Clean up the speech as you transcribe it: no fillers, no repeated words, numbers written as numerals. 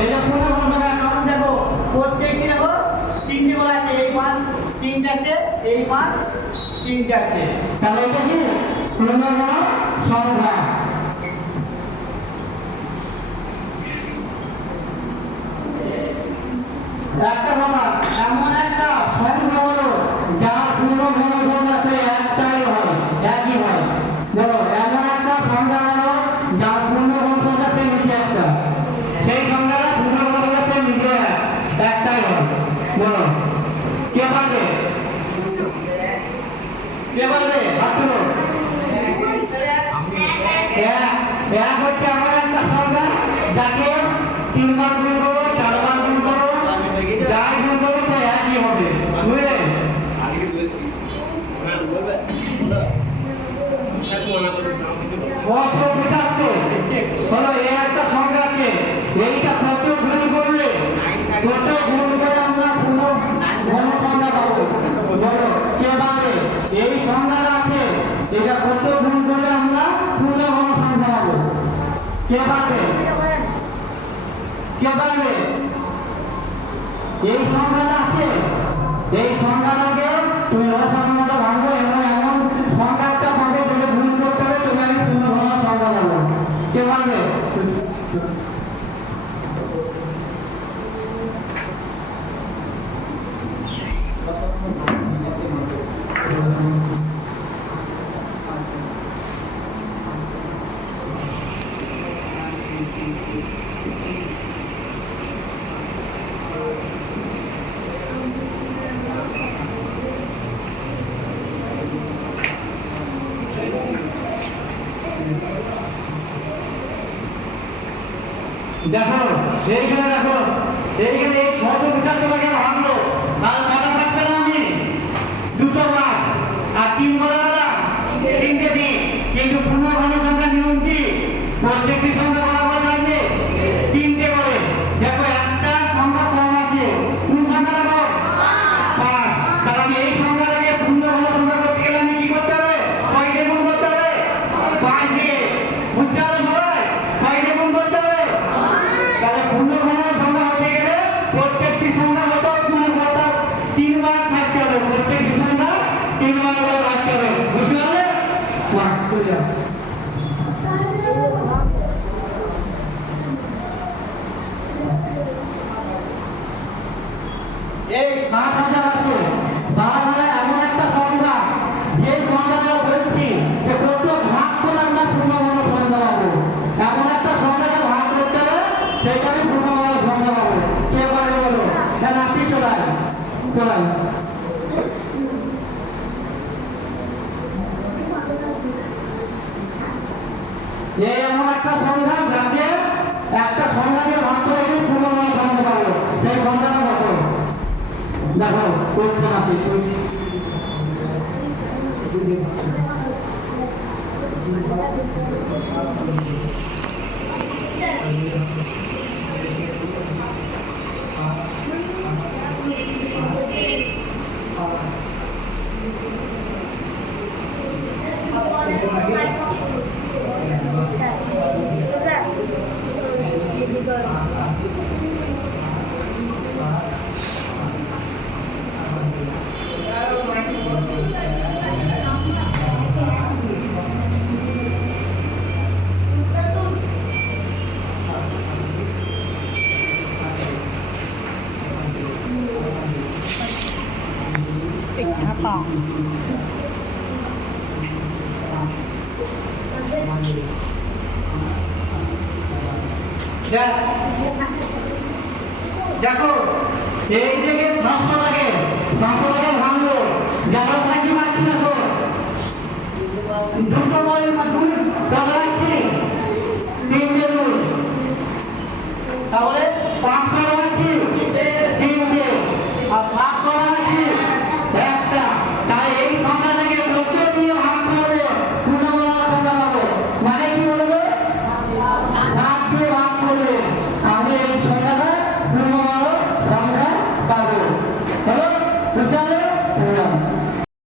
এই যে পূর্ণ ঘনসংখ্যা কারণ দেখো প্রত্যেকটি দেখো তিনটে করে আছে, এই পাঁচ তিনটে আছে, এই পাঁচ তিনটে আছে, তাহলে এটা কি পূর্ণ ঘনসংখ্যা। একটা কথা, এমন একটা সংখ্যা হলো যার পূর্ণ ঘনসংখ্যা সে একটাই হয়, একই হয়। বলো, এমন একটা সংখ্যা হলো যার পূর্ণ ঘনসংখ্যা সে নিচে একটা, সেই সংখ্যাটা পূর্ণ ঘনসংখ্যা সে নিচে একটাই হয়। বলো, কে পারবে? কে পারবে? হাত তুলো। এক হচ্ছে এমন একটা সংখ্যা যাকে 3 বার গুণ করো, 4 বার গুণ করো, যাই গুণ করো সে একই হবে। বুঝলে? 675 হলো এই একটা সংখ্যা আছে, এইটা কত গুণ করলে কত গুণ করে আমরা পূর্ণ ঘনসংখ্যা পাবো? বলো, কে পারবে? এই সংখ্যাটা আছে, এটা কত গুণ করলে আমরা পূর্ণ ঘনসংখ্যা পাবো? কে পারবে? কে পারবে? এই সংখ্যাটা আছে, এই সংখ্যাটাকে তুমি রসায়নটা ভাঙবো এবং এমন সংখ্যা একটা পাবে যেটা গুণ করতে হবে, তুমি আমি পূর্ণ ঘনসংখ্যা পাবো। কে পারবে? দেখো এইখানে, দেখো এইখানে এই 675 টাকা ভাঙলো, আর কটা পাচ্ছি না আমি? দুটো পাঁচ আর 3 করে দিলাম, তিনটে দিন। কিন্তু পূর্ণ ঘনসংখ্যার নিয়ম কি? প্রত্যেকটি সংখ্যা বরাবর লাগবে তিনটে করে। দেখো একটা সংখ্যা কম আছে, কোন সংখ্যাটা কম? 5। তাহলে আমি এই সংখ্যাটাকে পূর্ণ ঘনসংখ্যা করতে গেলে আমি কি করতে হবে? কয়টা গুণ করতে হবে? 5 দিয়ে। বুঝতে পারো সবাই? কয়টা গুণ করতে হবে? তাহলে পূর্ণ ঘনসংখ্যা হতে গেলে প্রত্যেকটি সংখ্যা কত গুণ করতে 3 বার থাকতে হবে, প্রত্যেকটি সংখ্যা 3 বার করে থাকতে হবে। বুঝতে পারলে? বাহ, চলে যাও। এই 7,000 আছে, 7,000 এমন একটা সংখ্যা যে সংখ্যাটা বলছি যে কত ভাগ করে আমরা পূর্ণ ঘনসংখ্যা পাবো। এমন একটা সংখ্যাকে ভাগ করতে হবে, সেটা আমি পূর্ণ ঘনসংখ্যা পাবো। কে পারবে বলো? হ্যাঁ, নাচি চলাই চলাই। এই এমন একটা সংখ্যা যাকে একটা সংখ্যাকে ভাগ করে আমি পূর্ণ ঘনসংখ্যা পাবো, সেই সংখ্যাটা কত? দেখো কোশ্চেন আছে, দেখো এই দিকে 700